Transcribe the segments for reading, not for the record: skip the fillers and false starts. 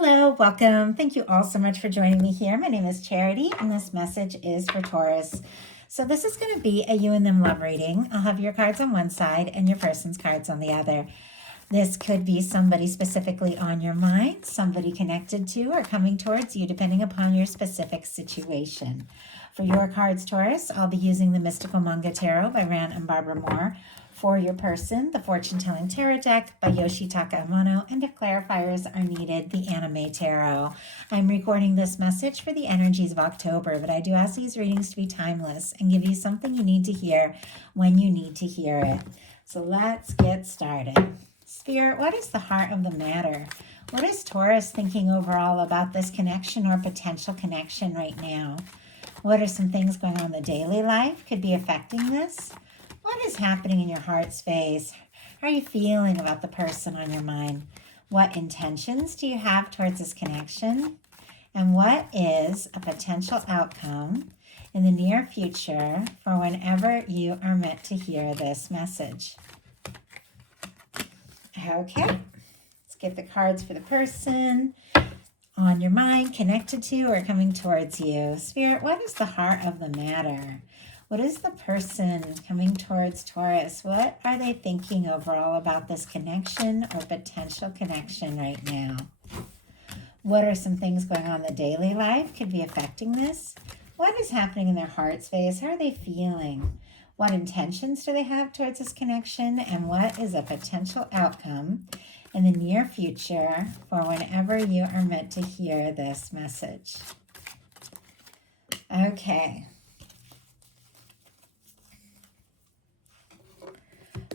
Hello, welcome. Thank you all so much for joining me here. My name is Charity, and this message is for Taurus. So, this is going to be a you and them love reading. I'll have your cards on one side and your person's cards on the other. This could be somebody specifically on your mind, somebody connected to or coming towards you, depending upon your specific situation. For your cards, Taurus, I'll be using the Mystical Manga Tarot by Ran and Barbara Moore. For your person, the Fortune Telling Tarot deck by Yoshitaka Amano, and if clarifiers are needed, the Anime Tarot. I'm recording this message for the energies of October, but I do ask these readings to be timeless and give you something you need to hear when you need to hear it. So let's get started. Spirit, what is the heart of the matter? What is Taurus thinking overall about this connection or potential connection right now? What are some things going on in the daily life could be affecting this? What is happening in your heart space? How are you feeling about the person on your mind? What intentions do you have towards this connection? And what is a potential outcome in the near future for whenever you are meant to hear this message? Okay, let's get the cards for the person on your mind, connected to or coming towards you. Spirit, what is the heart of the matter? What is the person coming towards Taurus? What are they thinking overall about this connection or potential connection right now? What are some things going on in the daily life could be affecting this? What is happening in their heart space? How are they feeling? What intentions do they have towards this connection? And what is a potential outcome in the near future for whenever you are meant to hear this message? Okay.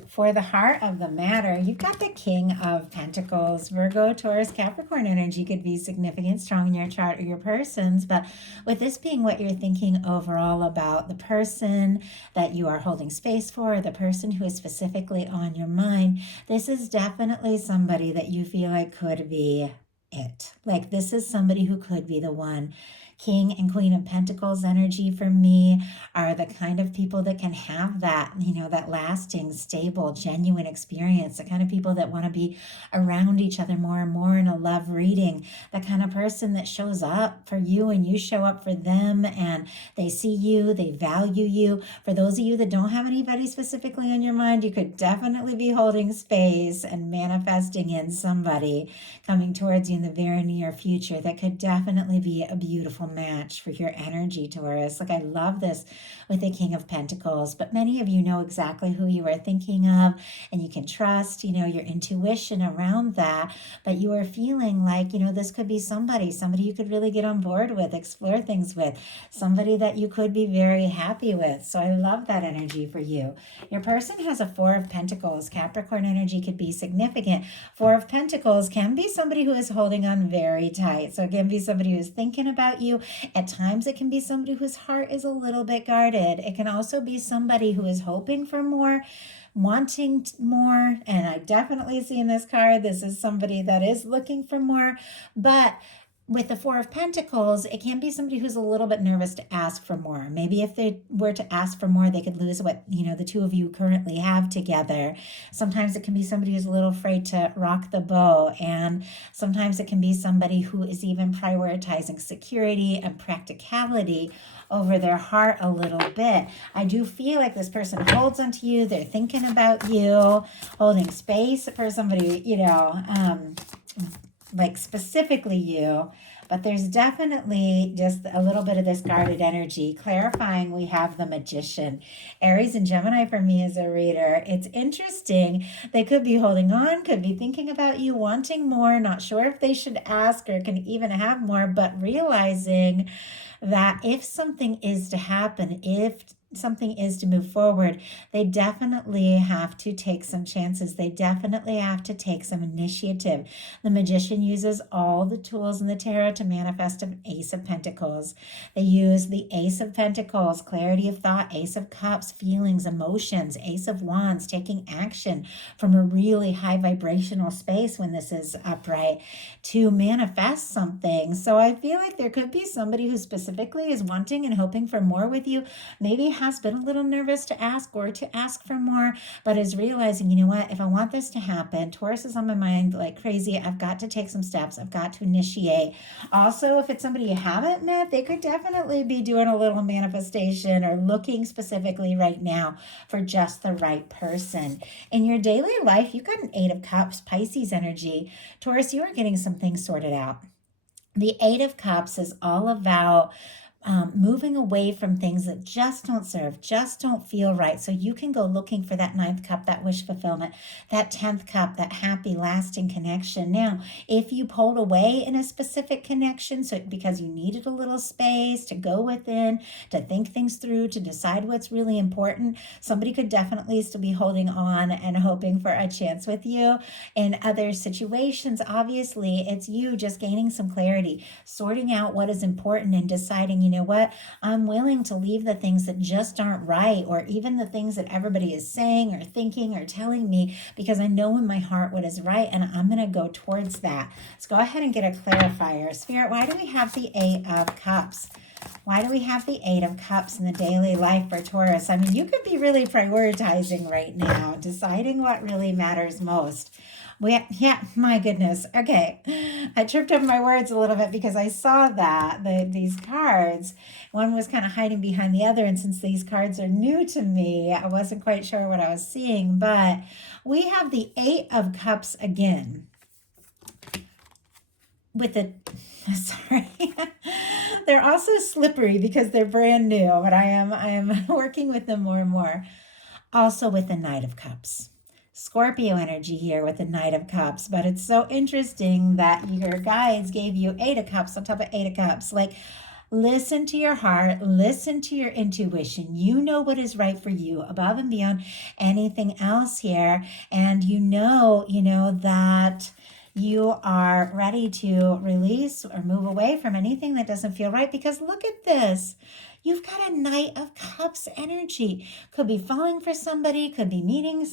For the heart of the matter, you've got the King of Pentacles. Virgo, Taurus, Capricorn energy could be significant, strong in your chart or your person's. But with this being what you're thinking overall about the person that you are holding space for, the person who is specifically on your mind, this is definitely somebody that you feel like could be it. Like this is somebody who could be the one. King and Queen of Pentacles energy for me are the kind of people that can have that, that lasting, stable, genuine experience, the kind of people that want to be around each other more and more in a love reading, the kind of person that shows up for you and you show up for them and they see you, they value you. For those of you that don't have anybody specifically on your mind, you could definitely be holding space and manifesting in somebody coming towards you in the very near future that could definitely be a beautiful match for your energy, Taurus. Like I love this with the King of Pentacles, but many of you know exactly who you are thinking of and you can trust, your intuition around that, but you are feeling like, this could be somebody you could really get on board with, explore things with, somebody that you could be very happy with. So I love that energy for you. Your person has a Four of Pentacles. Capricorn energy could be significant. Four of Pentacles can be somebody who is holding on very tight. So it can be somebody who is thinking about you. At times it can be somebody whose heart is a little bit guarded. It can also be somebody who is hoping for more, wanting more. And I definitely see in this card, this is somebody that is looking for more. But with the Four of Pentacles, it can be somebody who's a little bit nervous to ask for more. Maybe if they were to ask for more, they could lose what, the two of you currently have together. Sometimes it can be somebody who's a little afraid to rock the boat. And sometimes it can be somebody who is even prioritizing security and practicality over their heart a little bit. I do feel like this person holds onto you. They're thinking about you, holding space for somebody, like specifically you, but there's definitely just a little bit of this guarded energy. Clarifying, we have the Magician. Aries and Gemini for me as a reader. It's interesting. They could be holding on, could be thinking about you, wanting more, not sure if they should ask or can even have more, but realizing that if something is to happen, if something is to move forward, they definitely have to take some chances. They definitely have to take some initiative. The Magician uses all the tools in the tarot to manifest an Ace of Pentacles. They use the Ace of Pentacles, clarity of thought, Ace of Cups, feelings, emotions, Ace of Wands, taking action from a really high vibrational space when this is upright to manifest something. So I feel like there could be somebody who specifically is wanting and hoping for more with you, maybe has been a little nervous to ask or to ask for more, but is realizing, you know what, if I want this to happen, Taurus is on my mind like crazy. I've got to take some steps. I've got to initiate. Also, if it's somebody you haven't met, they could definitely be doing a little manifestation or looking specifically right now for just the right person. In your daily life, you've got an Eight of Cups, Pisces energy. Taurus, you are getting some things sorted out. The Eight of Cups is all about moving away from things that just don't serve, just don't feel right. So you can go looking for that ninth cup, that wish fulfillment, that 10th cup, that happy, lasting connection. Now, if you pulled away in a specific connection, so because you needed a little space to go within, to think things through, to decide what's really important, somebody could definitely still be holding on and hoping for a chance with you. In other situations, obviously, it's you just gaining some clarity, sorting out what is important and deciding, you know what, I'm willing to leave the things that just aren't right, or even the things that everybody is saying or thinking or telling me, because I know in my heart what is right, and I'm going to go towards that. Let's go ahead and get a clarifier. Spirit, why do we have the Eight of Cups? Why do we have the Eight of Cups in the daily life for Taurus? I mean, you could be really prioritizing right now, deciding what really matters most. Yeah, my goodness. Okay. I tripped over my words a little bit because I saw that these cards, one was kind of hiding behind the other. And since these cards are new to me, I wasn't quite sure what I was seeing. But we have the Eight of Cups again with the, sorry. They're also slippery because they're brand new, but I am working with them more and more. Also with the Knight of Cups. Scorpio energy here with the Knight of Cups, but it's so interesting that your guides gave you Eight of Cups on top of Eight of Cups. Like, listen to your heart, listen to your intuition. You know what is right for you above and beyond anything else here. And you know that you are ready to release or move away from anything that doesn't feel right, because look at this. You've got a Knight of Cups energy. Could be falling for somebody, could be meeting,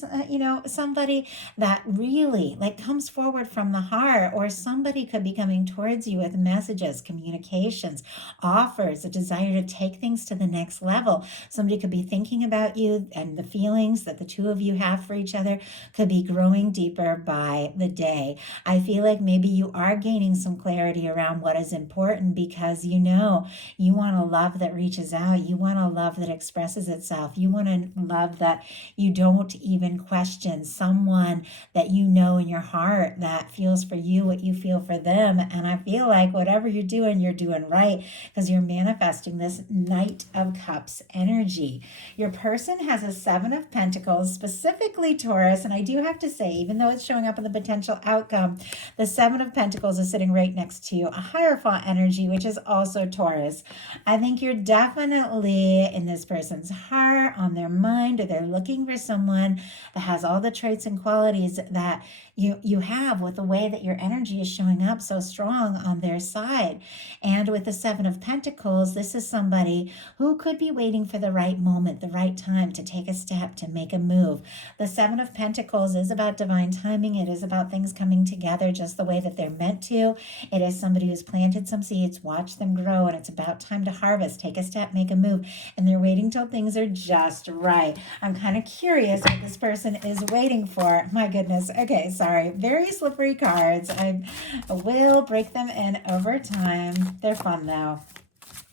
somebody that really comes forward from the heart, or somebody could be coming towards you with messages, communications, offers, a desire to take things to the next level. Somebody could be thinking about you, and the feelings that the two of you have for each other could be growing deeper by the day. I feel like maybe you are gaining some clarity around what is important, because you want a love that reaches out. You want a love that expresses itself. You want a love that you don't even question. Someone that you know in your heart that feels for you what you feel for them. And I feel like whatever you're doing right, because you're manifesting this Knight of Cups energy. Your person has a Seven of Pentacles, specifically Taurus. And I do have to say, even though it's showing up in the potential outcome, the Seven of Pentacles is sitting right next to a Hierophant energy, which is also Taurus. I think you're definitely in this person's heart, on their mind, or they're looking for someone that has all the traits and qualities that you have, with the way that your energy is showing up so strong on their side. And with the Seven of Pentacles, this is somebody who could be waiting for the right moment, the right time to take a step, to make a move. The Seven of Pentacles is about divine timing. It is about things coming together just the way that they're meant to. It is somebody who's planted some seeds, watched them grow, and it's about time to harvest, take a step, make a move, and they're waiting till things are just right. I'm kind of curious what this person is waiting for. My goodness. Okay, sorry. Very slippery cards. I will break them in over time. They're fun though.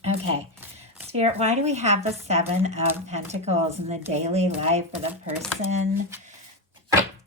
Okay. Spirit, why do we have the Seven of Pentacles in the daily life for the person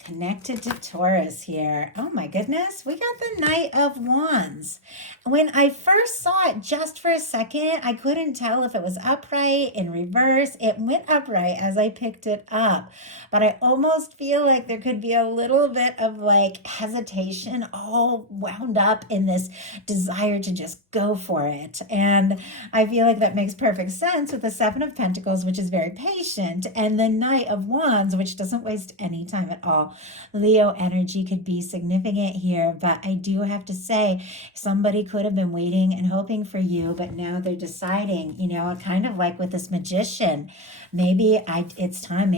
connected to Taurus here? Oh my goodness, we got the Knight of Wands. When I first saw it, just for a second, I couldn't tell if it was upright, in reverse. It went upright as I picked it up, but I almost feel like there could be a little bit of hesitation, all wound up in this desire to just go for it. And I feel like that makes perfect sense with the Seven of Pentacles, which is very patient, and the Knight of Wands, which doesn't waste any time at all. Leo energy could be significant here, but I do have to say, somebody could have been waiting and hoping for you, but now they're deciding, kind of like with this magician. Maybe it's time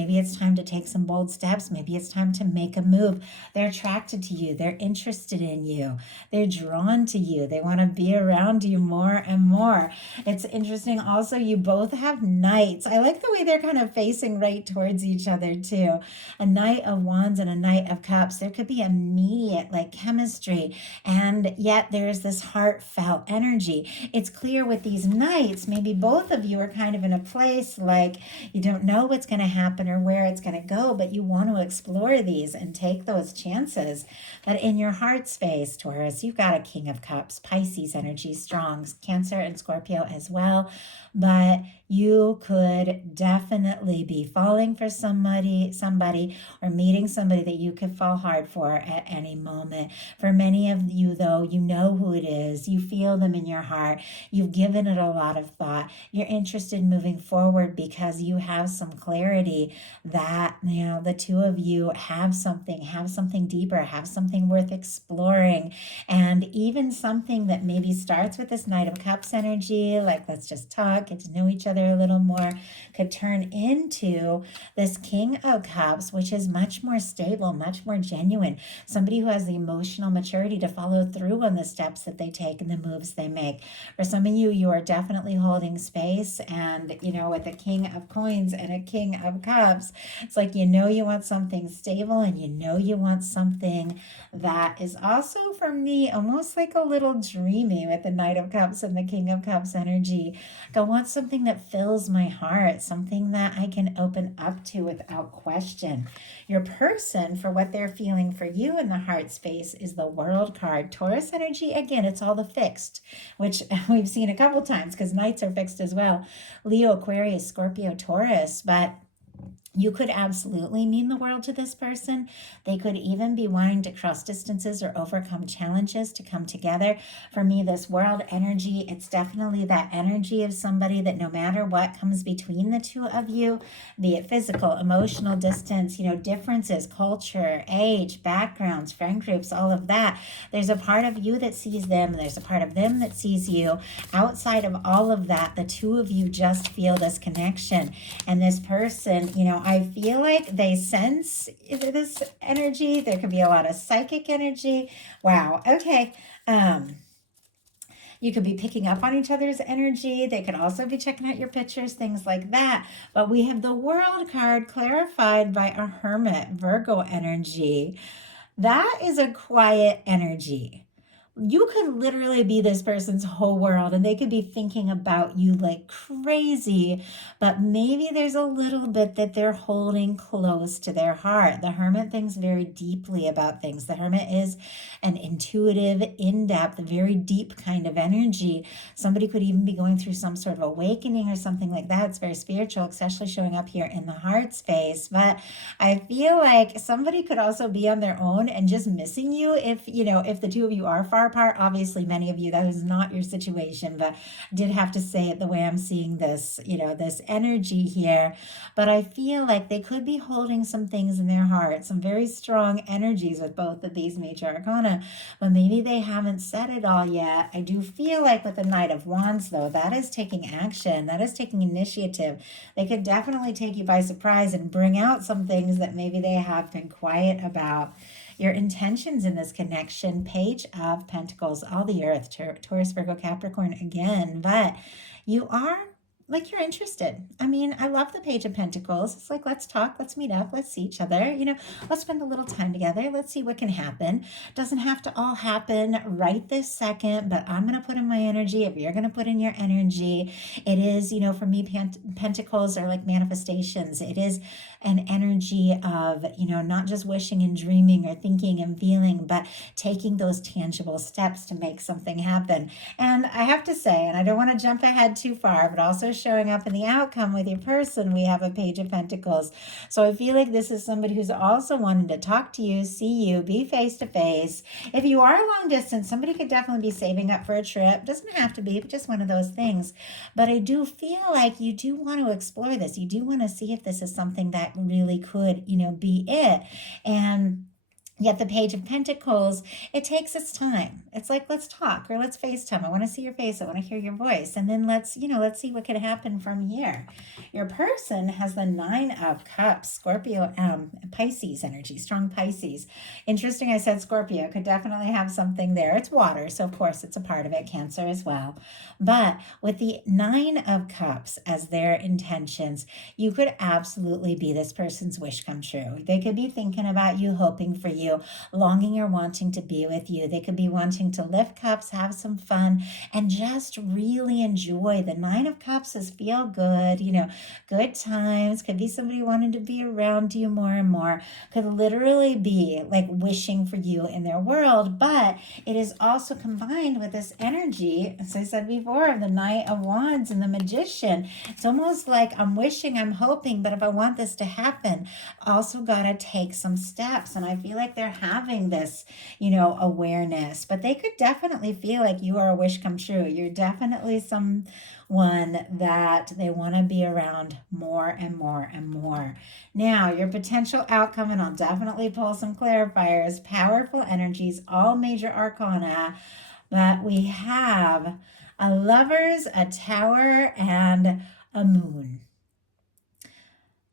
to take some bold steps. Maybe it's time to make a move. They're attracted to you. They're interested in you. They're drawn to you. They want to be around you more and more. It's interesting also, you both have knights. I like the way they're kind of facing right towards each other too. A knight of wands and a knight of cups. There could be immediate like chemistry, and yet there's this heartfelt energy. It's clear with these knights, maybe both of you are kind of in a place like you don't know what's going to happen or where it's going to go, but you want to explore these and take those chances. But in your heart space, Taurus, you've got a King of Cups, Pisces energy strong, Cancer and Scorpio as well. But you could definitely be falling for somebody or meeting somebody that you could fall hard for at any moment. For many of you, though, you know who it is. You feel them in your heart. You've given it a lot of thought. You're interested in moving forward because you have some clarity that, the two of you have something deeper, have something worth exploring. And even something that maybe starts with this Knight of Cups energy, like let's just talk, get to know each other a little more, could turn into this King of Cups, which is much more stable, much more genuine. Somebody who has the emotional maturity to follow through on the steps that they take and the moves they make. For some of you, you are definitely holding space, and with a King of Coins and a King of Cups, it's like you want something stable, and you want something that is also, for me, almost like a little dreamy with the Knight of Cups and the King of Cups energy. I want something that fills my heart, something that I can open up to without question. Your person, for what they're feeling for you in the heart space, is the World card. Taurus energy, again, it's all the fixed, which we've seen a couple times because Knights are fixed as well. Leo, Aquarius, Scorpio, Taurus, but you could absolutely mean the world to this person. They could even be wanting to cross distances or overcome challenges to come together. For me, this world energy, it's definitely that energy of somebody that no matter what comes between the two of you, be it physical, emotional distance, differences, culture, age, backgrounds, friend groups, all of that, there's a part of you that sees them, and there's a part of them that sees you. Outside of all of that, the two of you just feel this connection. And this person, I feel like they sense this energy. There could be a lot of psychic energy. Wow. Okay. You could be picking up on each other's energy. They could also be checking out your pictures, things like that. But we have the World card clarified by a Hermit, Virgo energy. That is a quiet energy. You could literally be this person's whole world, and they could be thinking about you like crazy, but maybe there's a little bit that they're holding close to their heart. The Hermit thinks very deeply about things. The Hermit is an intuitive, in-depth, very deep kind of energy. Somebody could even be going through some sort of awakening or something like that. It's very spiritual, especially showing up here in the heart space. But I feel like somebody could also be on their own and just missing you if the two of you are far apart. Obviously, many of you, that is not your situation, but I did have to say it the way I'm seeing this, this energy here. But I feel like they could be holding some things in their heart, some very strong energies with both of these major arcana, but maybe they haven't said it all yet. I do feel like with the Knight of Wands, though, that is taking action, that is taking initiative. They could definitely take you by surprise and bring out some things that maybe they have been quiet about. Your intentions in this connection, Page of Pentacles, all the earth, Taurus, Virgo, Capricorn again, but you are like you're interested. I mean, I love the Page of Pentacles. It's like, let's talk, let's meet up, let's see each other, let's spend a little time together, let's see what can happen. Doesn't have to all happen right this second, but I'm going to put in my energy if you're going to put in your energy. It is, for me, Pentacles are like manifestations. It is an energy of, not just wishing and dreaming or thinking and feeling, but taking those tangible steps to make something happen. And I have to say, and I don't want to jump ahead too far, but also showing up in the outcome with your person, we have a Page of Pentacles. So I feel like this is somebody who's also wanting to talk to you, see you, be face to face. If you are long distance, somebody could definitely be saving up for a trip. Doesn't have to be, but just one of those things. But I do feel like you do want to explore this. You do want to see if this is something that really could, be it. And yet the Page of Pentacles, it takes its time. It's like, let's talk or let's FaceTime. I want to see your face. I want to hear your voice. And then let's see what can happen from here. Your person has the Nine of Cups, Scorpio, Pisces energy, strong Pisces. Interesting, I said Scorpio could definitely have something there. It's water, so of course it's a part of it. Cancer as well. But with the Nine of Cups as their intentions, you could absolutely be this person's wish come true. They could be thinking about you, hoping for you, longing or wanting to be with you. They could be wanting to lift cups, have some fun, and just really enjoy. The Nine of Cups is feel good, good times. Could be somebody wanting to be around you more and more. Could literally be like wishing for you in their world, but it is also combined with this energy, as I said before, of the Knight of Wands and the Magician. It's almost like I'm wishing, I'm hoping, but if I want this to happen, also got to take some steps. And I feel like they're having this, awareness, but they could definitely feel like you are a wish come true. You're definitely someone that they want to be around more and more and more. Now, your potential outcome, and I'll definitely pull some clarifiers, powerful energies, all major arcana, but we have a Lovers, a Tower, and a Moon.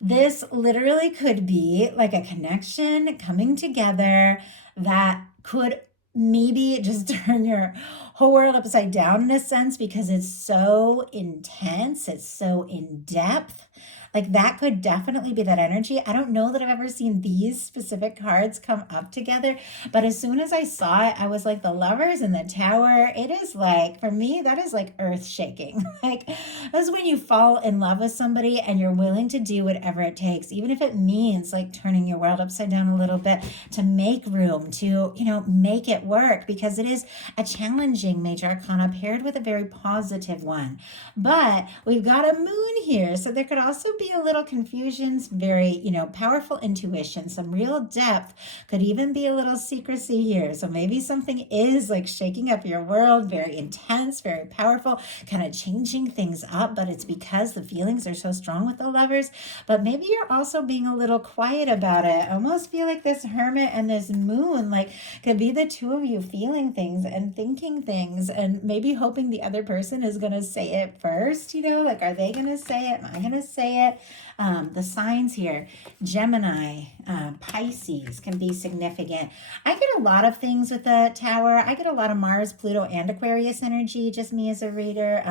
This literally could be like a connection coming together that could maybe just turn your whole world upside down in a sense, because it's so intense, it's so in depth. Like that could definitely be that energy. I don't know that I've ever seen these specific cards come up together, but as soon as I saw it, I was like, the Lovers and the Tower, it is like, for me, that is like earth shaking. Like that's when you fall in love with somebody and you're willing to do whatever it takes, even if it means like turning your world upside down a little bit to make room to, make it work, because it is a challenging major arcana paired with a very positive one. But we've got a moon here, so there could also be a little confusion, very, powerful intuition, some real depth, could even be a little secrecy here. So maybe something is like shaking up your world, very intense, very powerful, kind of changing things up, but it's because the feelings are so strong with the Lovers. But maybe you're also being a little quiet about it. I almost feel like this Hermit and this Moon, like could be the two of you feeling things and thinking things and maybe hoping the other person is going to say it first, like, are they going to say it? Am I going to say it? The signs here, Gemini, Pisces can be significant. I get a lot of things with the Tower. I get a lot of Mars, Pluto, and Aquarius energy, just me as a reader.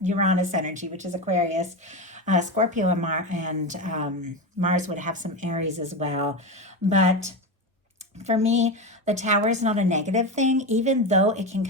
Uranus energy, which is Aquarius. Scorpio and Mars would have some Aries as well. But for me, the Tower is not a negative thing, even though it can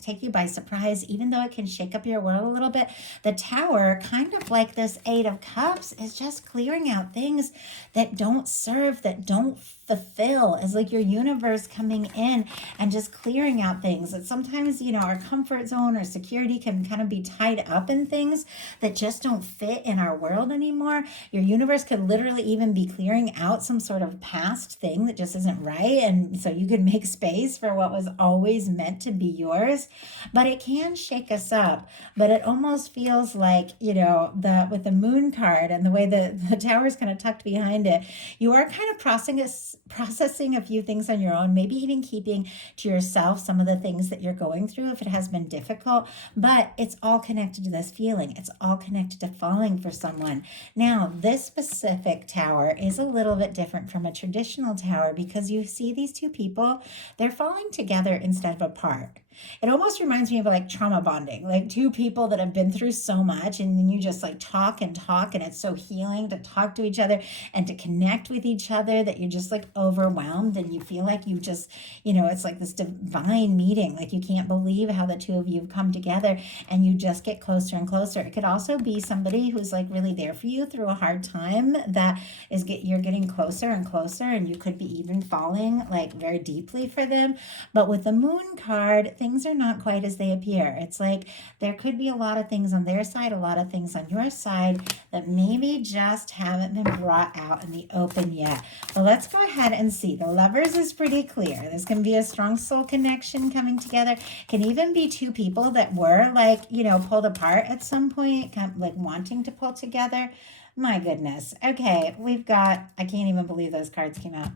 take you by surprise, even though it can shake up your world a little bit. The Tower, kind of like this Eight of Cups, is just clearing out things that don't serve, that don't fulfill. It's like your universe coming in and just clearing out things that sometimes, our comfort zone or security can kind of be tied up in things that just don't fit in our world anymore. Your universe could literally even be clearing out some sort of past thing that just isn't right. And so you could make space for what was always meant to be yours, but it can shake us up. But it almost feels like, with the Moon card and the way the Tower is kind of tucked behind it, you are kind of processing a few things on your own, maybe even keeping to yourself some of the things that you're going through if it has been difficult, but it's all connected to this feeling. It's all connected to falling for someone. Now, this specific Tower is a little bit different from a traditional Tower because you see these two people, they're falling together instead of apart. It almost reminds me of like trauma bonding, like two people that have been through so much, and then you just like talk, and it's so healing to talk to each other and to connect with each other that you're just like overwhelmed and you feel like you just, it's like this divine meeting. Like you can't believe how the two of you have come together and you just get closer and closer. It could also be somebody who's like really there for you through a hard time that you're getting closer and closer, and you could be even falling like very deeply for them. But with the Moon card, things are not quite as they appear. It's like there could be a lot of things on their side, a lot of things on your side that maybe just haven't been brought out in the open yet. But let's go ahead and see. The Lovers is pretty clear. There's going to be a strong soul connection coming together. Can even be two people that were like, you know, pulled apart at some point, kind of like wanting to pull together. My goodness. Okay, we've got, I can't even believe those cards came out.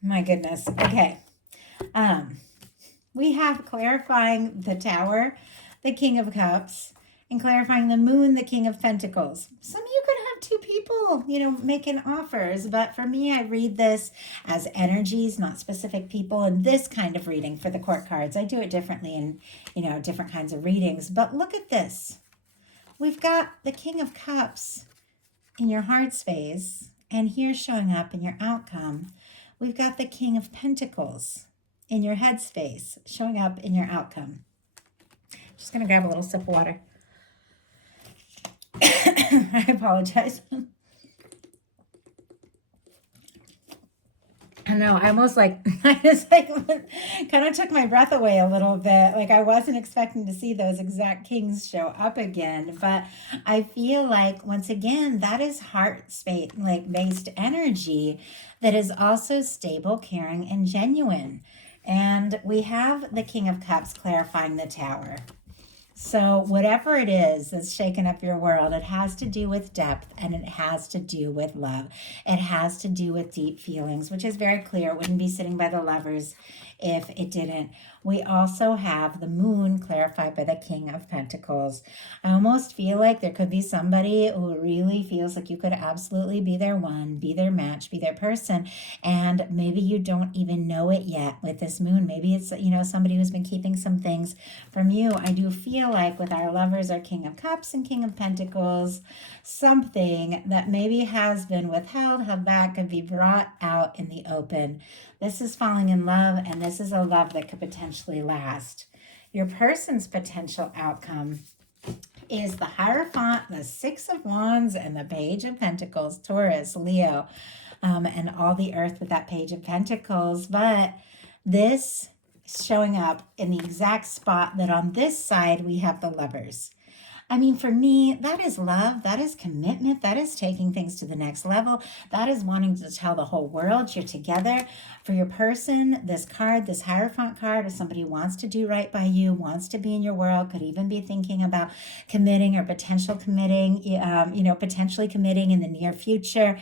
My goodness. Okay. We have clarifying the Tower, the King of Cups, and clarifying the Moon, the King of Pentacles. Some of you could have two people, you know, making offers, but for me, I read this as energies, not specific people. In this kind of reading for the court cards, I do it differently in, you know, different kinds of readings. But look at this. We've got the King of Cups in your heart space, and here showing up in your outcome. We've got the King of Pentacles in your headspace, showing up in your outcome. Just going to grab a little sip of water. I apologize. I know, I almost like, I just like kind of took my breath away a little bit. Like I wasn't expecting to see those exact kings show up again, but I feel like once again, that is heart space, like based energy that is also stable, caring, and genuine. And we have the King of Cups clarifying the Tower. So whatever it is that's shaken up your world, it has to do with depth and it has to do with love. It has to do with deep feelings, which is very clear. It wouldn't be sitting by the Lovers if it didn't. We also have the Moon clarified by the King of Pentacles. I almost feel like there could be somebody who really feels like you could absolutely be their one, be their match, be their person. And maybe you don't even know it yet with this Moon. Maybe it's, you know, somebody who's been keeping some things from you. I do feel like with our Lovers, our King of Cups and King of Pentacles, something that maybe has been withheld, held back, could be brought out in the open. This is falling in love, and this is a love that could potentially last. Your person's potential outcome is the Hierophant, the Six of Wands, and the Page of Pentacles, Taurus, Leo, and all the earth with that Page of Pentacles. But this showing up in the exact spot that on this side we have the Lovers. I mean, for me, that is love. That is commitment. That is taking things to the next level. That is wanting to tell the whole world you're together. For your person, this card, this Hierophant card, if somebody wants to do right by you, wants to be in your world, could even be thinking about committing or potentially committing in the near future,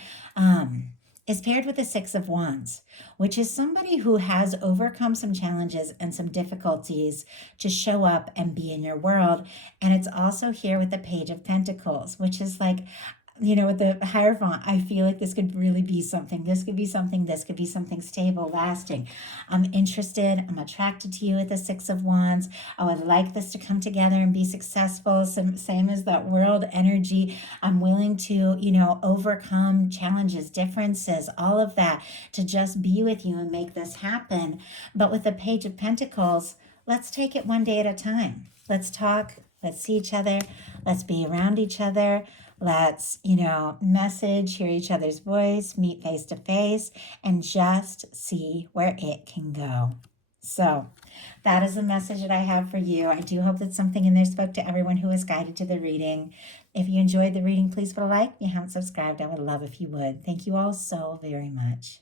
is paired with the Six of Wands, which is somebody who has overcome some challenges and some difficulties to show up and be in your world. And it's also here with the Page of Pentacles, which is like, you know, with the Hierophant, I feel like this could really be something. This could be something. This could be something stable, lasting. I'm interested. I'm attracted to you with the Six of Wands. I would like this to come together and be successful. Same as that world energy. I'm willing to, you know, overcome challenges, differences, all of that to just be with you and make this happen. But with the Page of Pentacles, let's take it one day at a time. Let's talk. Let's see each other. Let's be around each other. Let's, you know, message, hear each other's voice, meet face to face, and just see where it can go. So that is the message that I have for you. I do hope that something in there spoke to everyone who was guided to the reading. If you enjoyed the reading, please put a like. If you haven't subscribed, I would love if you would. Thank you all so very much.